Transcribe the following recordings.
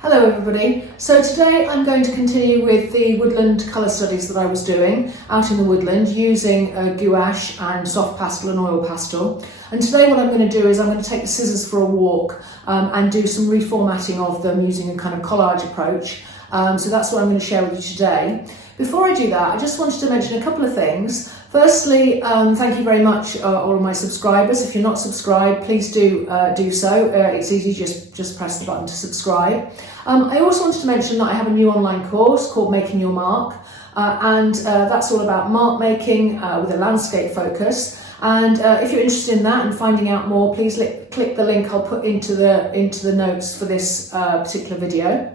Hello everybody. So today I'm going to continue with the woodland colour studies that I was doing out in the woodland using gouache and soft pastel and oil pastel. And today what I'm going to do is I'm going to take the scissors for a walk and do some reformatting of them using a kind of collage approach. So that's what I'm going to share with you today. Before I do that, I just wanted to mention a couple of things. Firstly, thank you very much all of my subscribers. If you're not subscribed, please do so. It's easy, just press the button to subscribe. I also wanted to mention that I have a new online course called Making Your Mark, and that's all about mark making with a landscape focus. And if you're interested in that and finding out more, please click the link I'll put into the notes for this particular video.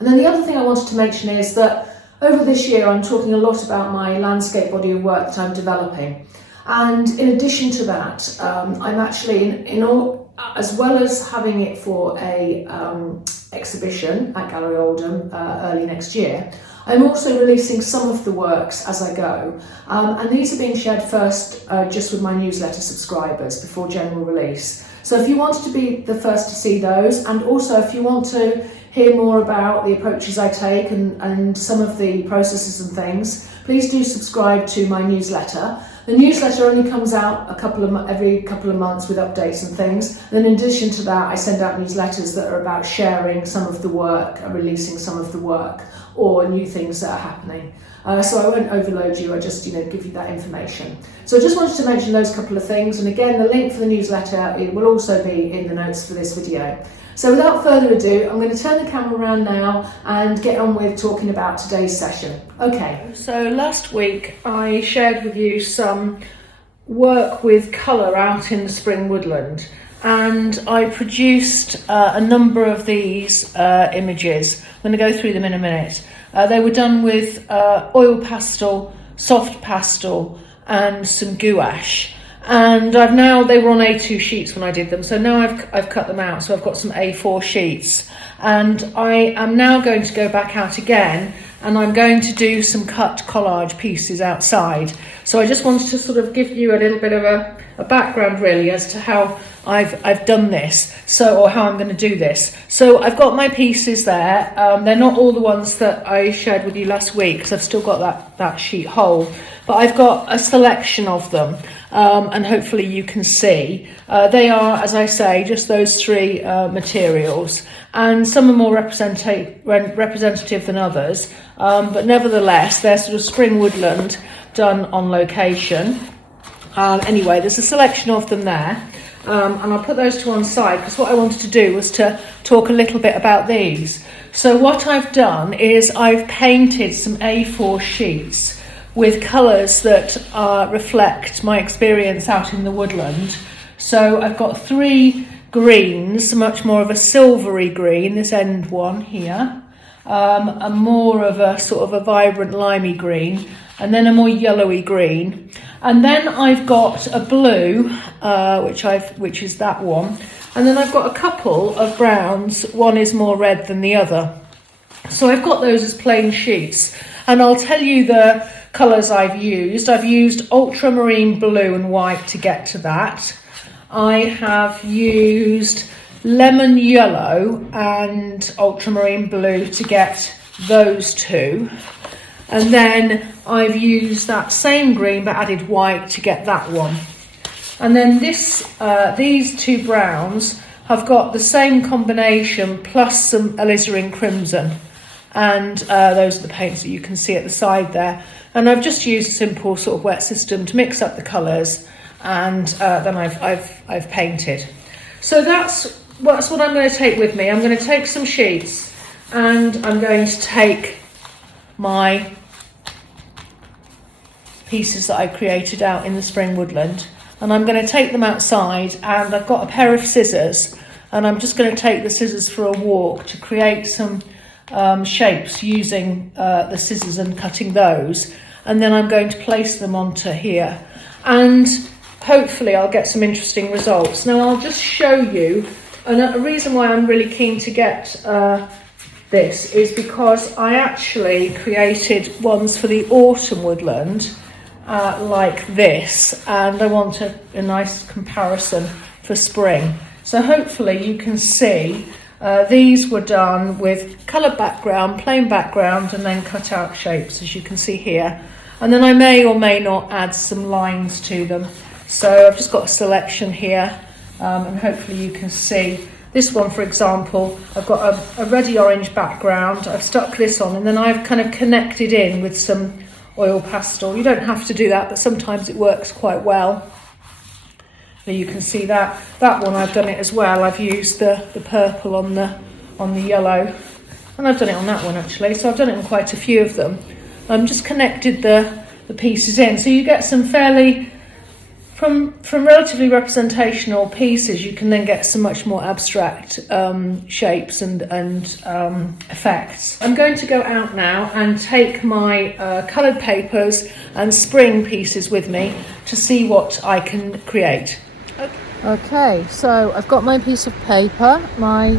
And then the other thing I wanted to mention is that over this year, I'm talking a lot about my landscape body of work that I'm developing. And in addition to that, I'm actually, as well as having it for a exhibition at Gallery Oldham early next year, I'm also releasing some of the works as I go. And these are being shared first just with my newsletter subscribers before general release. So if you want to be the first to see those, and also if you want to hear more about the approaches I take and some of the processes and things, please do subscribe to my newsletter. The newsletter only comes out every couple of months with updates and things. And in addition to that, I send out newsletters that are about sharing some of the work, releasing some of the work, or new things that are happening. So I won't overload you, I just give you that information. So I just wanted to mention those couple of things. And again, the link for the newsletter, it will also be in the notes for this video. So without further ado, I'm going to turn the camera around now and get on with talking about today's session. Okay, so last week I shared with you some work with colour out in the spring woodland, and I produced a number of these images. I'm going to go through them in a minute. They were done with oil pastel, soft pastel and some gouache. And they were on A2 sheets when I did them, so now I've cut them out, so I've got some A4 sheets, and I am now going to go back out again, and I'm going to do some cut collage pieces outside. So I just wanted to sort of give you a little bit of a background really as to how I've done this, or how I'm going to do this. So I've got my pieces there. They're not all the ones that I shared with you last week because I've still got that sheet whole, but I've got a selection of them. And hopefully you can see. They are, as I say, just those three materials, and some are more representative than others, but nevertheless they're sort of spring woodland done on location. Anyway, there's a selection of them there, and I'll put those to one side because what I wanted to do was to talk a little bit about these. So what I've done is I've painted some A4 sheets with colours that reflect my experience out in the woodland. So I've got three greens, much more of a silvery green, this end one here, and more of a sort of a vibrant limey green, and then a more yellowy green. And then I've got a blue, which is that one, and then I've got a couple of browns. One is more red than the other. So I've got those as plain sheets, and I'll tell you the colours I've used. I've used ultramarine blue and white to get to that. I have used lemon yellow and ultramarine blue to get those two. And then I've used that same green but added white to get that one. And then these two browns have got the same combination plus some alizarin crimson. And those are the paints that you can see at the side there. And I've just used a simple sort of wet system to mix up the colours, and then I've painted. So that's what I'm going to take with me. I'm going to take some sheets, and I'm going to take my pieces that I created out in the spring woodland, and I'm going to take them outside, and I've got a pair of scissors, and I'm just going to take the scissors for a walk to create some shapes using the scissors and cutting those, and then I'm going to place them onto here, and hopefully I'll get some interesting results. Now I'll just show you, and a reason why I'm really keen to get this is because I actually created ones for the autumn woodland like this, and I want a nice comparison for spring. So hopefully you can see These were done with coloured background, plain background, and then cut out shapes, as you can see here. And then I may or may not add some lines to them. So I've just got a selection here, and hopefully you can see. This one, for example, I've got a reddy orange background. I've stuck this on, and then I've kind of connected in with some oil pastel. You don't have to do that, but sometimes it works quite well. So you can see that one I've done it as well. I've used the purple on the yellow, and I've done it on that one actually. So I've done it on quite a few of them. Just connected the pieces in, so you get some fairly from relatively representational pieces. You can then get some much more abstract shapes and effects. I'm going to go out now and take my coloured papers and spring pieces with me to see what I can create. Okay, so I've got my piece of paper, my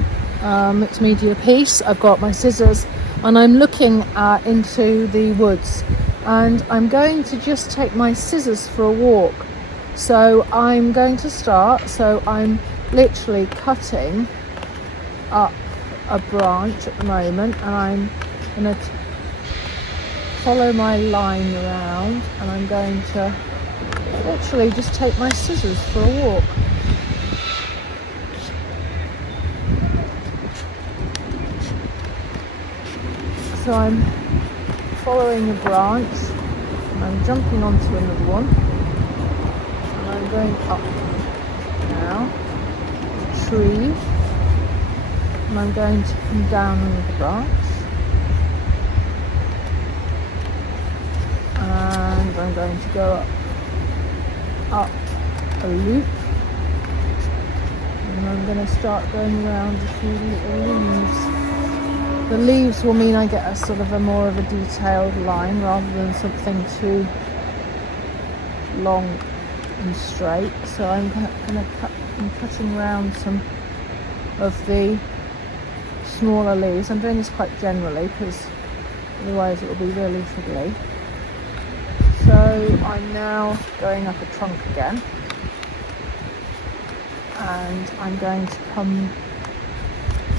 mixed media piece, I've got my scissors, and I'm looking into the woods, and I'm going to just take my scissors for a walk. So I'm going to start, so I'm literally cutting up a branch at the moment, and I'm going to follow my line around, and I'm going to literally just take my scissors for a walk. So I'm following a branch, and I'm jumping onto another one, and I'm going up now, tree, and I'm going to come down another branch, and I'm going to go up a loop, and I'm going to start going around a few little leaves. The leaves will mean I get a sort of more of a detailed line rather than something too long and straight. So I'm cutting around some of the smaller leaves. I'm doing this quite generally because otherwise it will be really fiddly. So I'm now going up a trunk again, and I'm going to come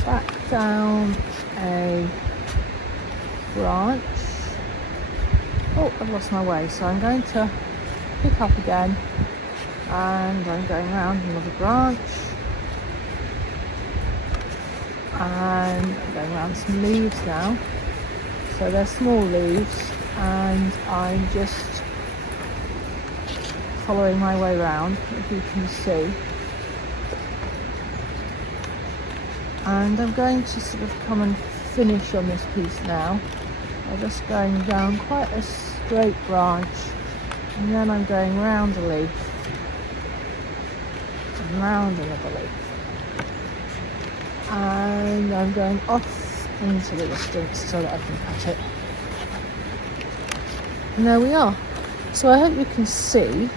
back down a branch. Oh, I've lost my way, so I'm going to pick up again, and I'm going around another branch, and I'm going around some leaves now. So they're small leaves, and I'm just following my way around, if you can see. And I'm going to sort of come and finish on this piece now. I'm just going down quite a straight branch, and then I'm going round a leaf, and round another leaf, and I'm going off into the distance so that I can cut it. And there we are. So I hope you can see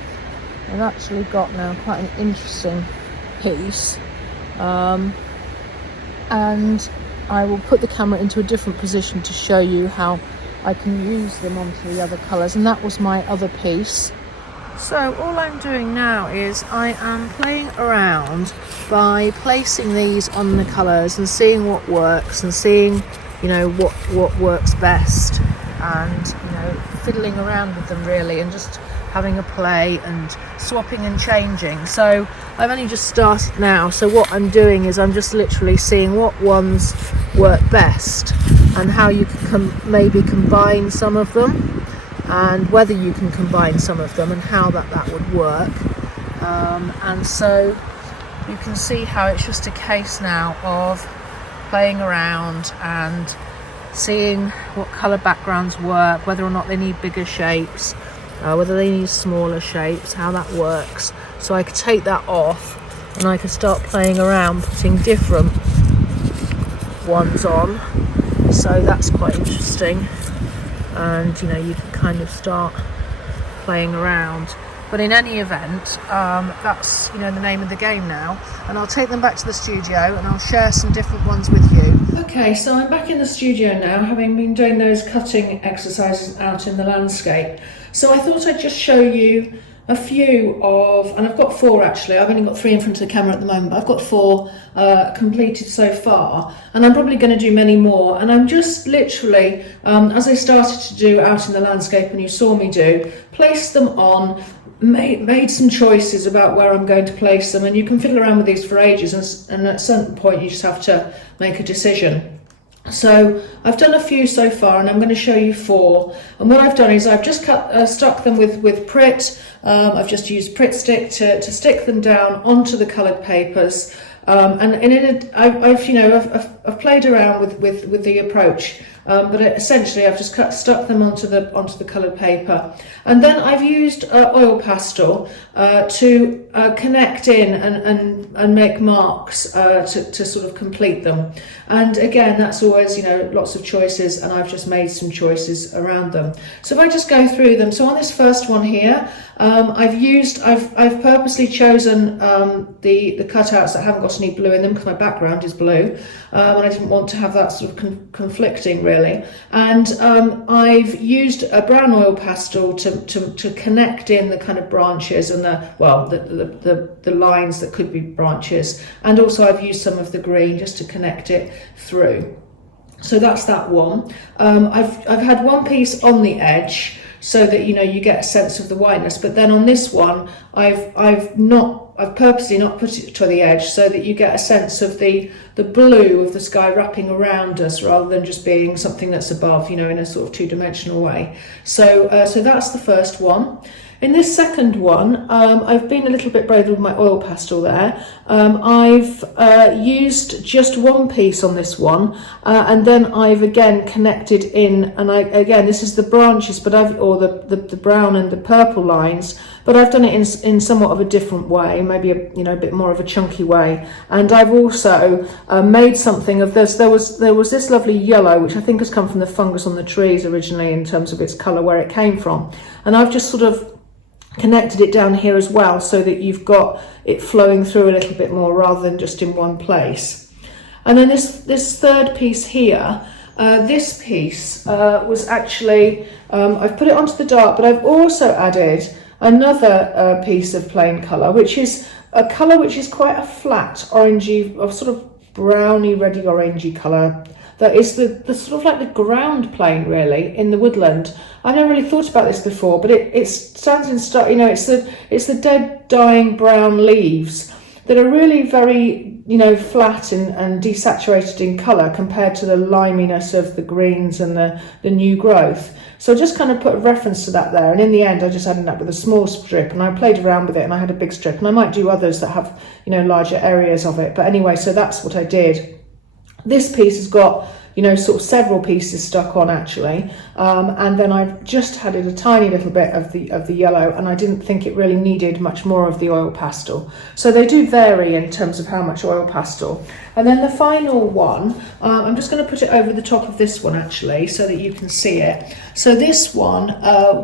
I've actually got now quite an interesting piece. And I will put the camera into a different position to show you how I can use them onto the other colours, and that was my other piece. So all I'm doing now is I am playing around by placing these on the colours and seeing what works, and seeing, you know, what works best, and, you know, fiddling around with them really, and just having a play and swapping and changing. So I've only just started now, so what I'm doing is I'm just literally seeing what ones work best and how you can maybe combine some of them, and whether you can combine some of them and how that would work. And so you can see how it's just a case now of playing around and seeing what colour backgrounds work, whether or not they need bigger shapes, whether they need smaller shapes, how that works. So I could take that off and I could start playing around, putting different ones on. So that's quite interesting, and, you know, you can kind of start playing around. But in any event, that's, you know, the name of the game now, and I'll take them back to the studio and I'll share some different ones with you. Okay, so I'm back in the studio now, having been doing those cutting exercises out in the landscape. So I thought I'd just show you a few of, and I've got 4 actually, I've only got 3 in front of the camera at the moment, but I've got 4 completed so far, and I'm probably going to do many more. And I'm just literally, as I started to do out in the landscape and you saw me do, placed them on, made some choices about where I'm going to place them, and you can fiddle around with these for ages, and at a certain point you just have to make a decision. So I've done a few so far, and I'm going to show you 4. And what I've done is I've just stuck them with Prit. I've just used Prit stick to stick them down onto the coloured papers. I've played around with the approach, but essentially I've just stuck them onto the coloured paper, and then I've used oil pastel to connect in and make marks to sort of complete them. And again, that's always, lots of choices, and I've just made some choices around them. So if I just go through them, so on this first one here, I've purposely chosen the cutouts that haven't got any blue in them because my background is blue, and I didn't want to have that sort of conflicting really. And I've used a brown oil pastel to connect in the kind of branches and the lines that could be branches, and also I've used some of the green just to connect it through. So that's that one. I've had one piece on the edge so that you get a sense of the whiteness, but then on this one I've purposely not put it to the edge so that you get a sense of the blue of the sky wrapping around us rather than just being something that's above, in a sort of two-dimensional way. So that's the first one. In this second one, I've been a little bit brave with my oil pastel there. I've used just one piece on this one, and then I've again connected in, and this is the branches, but the brown and the purple lines, but I've done it in somewhat of a different way, maybe a bit more of a chunky way. And I've also made something of this. There was this lovely yellow, which I think has come from the fungus on the trees originally in terms of its colour, where it came from, and I've just sort of connected it down here as well so that you've got it flowing through a little bit more rather than just in one place. And then this third piece here, this piece was actually, I've put it onto the dark, but I've also added another piece of plain colour, which is a colour which is quite a flat orangey, or sort of browny, reddy orangey colour. That is the sort of like the ground plane really in the woodland. I never really thought about this before, but it stands in stark, it's the dead dying brown leaves that are really very flat and desaturated in colour compared to the liminess of the greens and the new growth. So I just kind of put a reference to that there, and in the end I just ended up with a small strip, and I played around with it, and I had a big strip, and I might do others that have larger areas of it. But anyway, so that's what I did. This piece has got, sort of several pieces stuck on actually, and then I've just added a tiny little bit of the yellow, and I didn't think it really needed much more of the oil pastel. So they do vary in terms of how much oil pastel. And then the final one, I'm just going to put it over the top of this one actually so that you can see it. So this one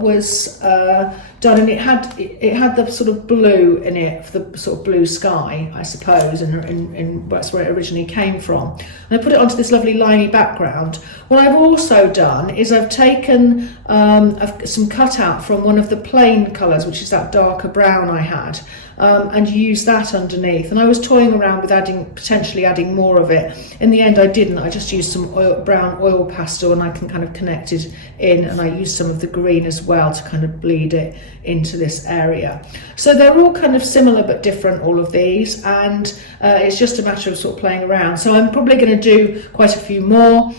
was done, and it had the sort of blue in it, the sort of blue sky, I suppose, and that's where it originally came from. And I put it onto this lovely liney background. What I've also done is I've taken some cutout from one of the plain colours, which is that darker brown I had, and used that underneath. And I was toying around with potentially adding more of it. In the end I didn't. I just used some brown oil pastel, and I can kind of connect it in, and I used some of the green as well to kind of bleed it into this area. So they're all kind of similar but different, all of these, and it's just a matter of sort of playing around. So I'm probably going to do quite a few more,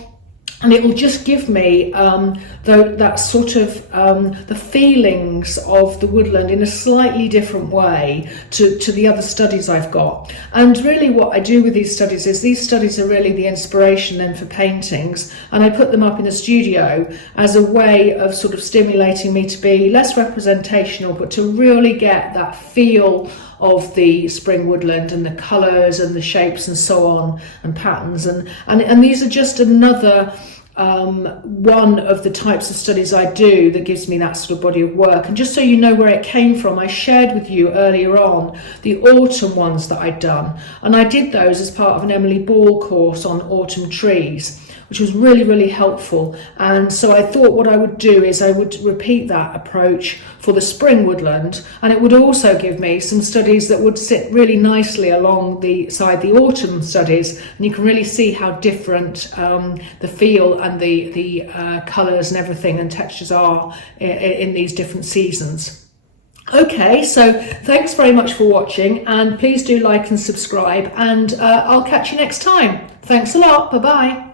and it will just give me that sort of the feelings of the woodland in a slightly different way to the other studies I've got. And really what I do with these studies is these studies are really the inspiration then for paintings, and I put them up in the studio as a way of sort of stimulating me to be less representational, but to really get that feel of the spring woodland and the colours and the shapes and so on, and patterns, and these are just another one of the types of studies I do that gives me that sort of body of work. And just so you know where it came from, I shared with you earlier on the autumn ones that I'd done, and I did those as part of an Emily Ball course on autumn trees, which was really, really helpful. And so I thought what I would do is I would repeat that approach for the spring woodland, and it would also give me some studies that would sit really nicely along the autumn studies, and you can really see how different the feel and the colours and everything and textures are in these different seasons. Okay, so thanks very much for watching, and please do like and subscribe, and I'll catch you next time. Thanks a lot. Bye bye.